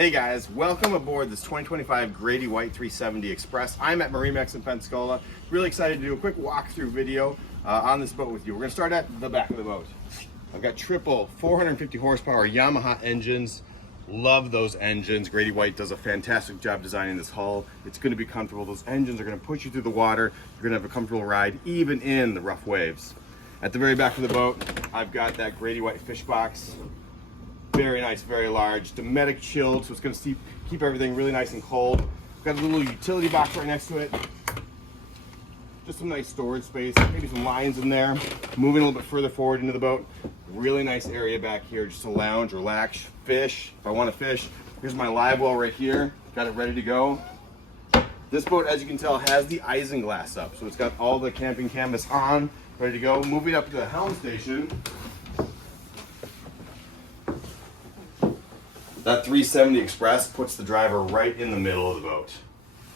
Hey guys, welcome aboard this 2025 Grady-White 370 Express. I'm at MarineMax in Pensacola. Really excited to do a quick walkthrough video on this boat with you. We're gonna start at the back of the boat. I've got triple 450 horsepower Yamaha engines. Love those engines. Grady-White does a fantastic job designing this hull. It's gonna be comfortable. Those engines are gonna push you through the water. You're gonna have a comfortable ride, even in the rough waves. At the very back of the boat, I've got that Grady-White fish box. Very nice, very large, Dometic chilled, so it's going to keep everything really nice and cold. Got a little utility box right next to it. Just some nice storage space, maybe some lines in there. Moving a little bit further forward into the boat. Really nice area back here, just to lounge, relax, fish. If I want to fish, here's my live well right here. Got it ready to go. This boat, as you can tell, has the isinglass up, so it's got all the camping canvas on, ready to go. Moving up to the helm station. That 370 Express puts the driver right in the middle of the boat.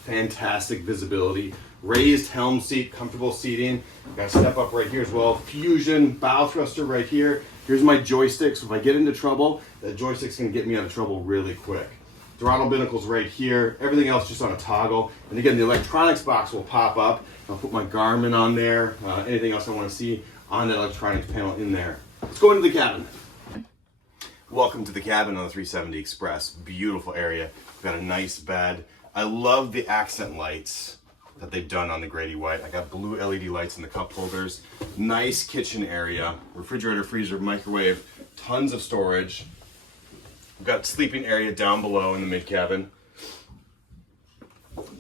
Fantastic visibility, raised helm seat, comfortable seating. Got a step up right here as well. Fusion bow thruster right here. Here's my joystick, so if I get into trouble, that joystick's gonna get me out of trouble really quick. Throttle binnacles right here. Everything else just on a toggle. And again, the electronics box will pop up. I'll put my Garmin on there. Anything else I want to see on that electronics panel in there. Let's go into the cabin. Welcome to the cabin on the 370 Express. Beautiful area. We've got a nice bed. I love the accent lights that they've done on the Grady-White. I got blue LED lights in the cup holders. Nice kitchen area. Refrigerator, freezer, microwave. Tons of storage. We've got sleeping area down below in the mid cabin.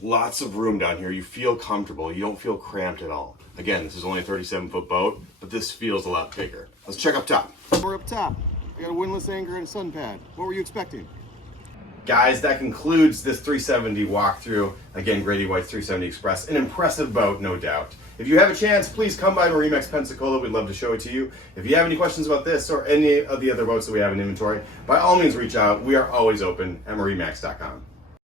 Lots of room down here. You feel comfortable. You don't feel cramped at all. Again, this is only a 37-foot boat, but this feels a lot bigger. Let's check up top. We're up top. I got a windlass anchor and a sun pad. What were you expecting? Guys, that concludes this 370 walkthrough. Again, Grady-White 370 Express. An impressive boat, no doubt. If you have a chance, please come by MarineMax Pensacola. We'd love to show it to you. If you have any questions about this or any of the other boats that we have in inventory, by all means reach out. We are always open at MarineMax.com.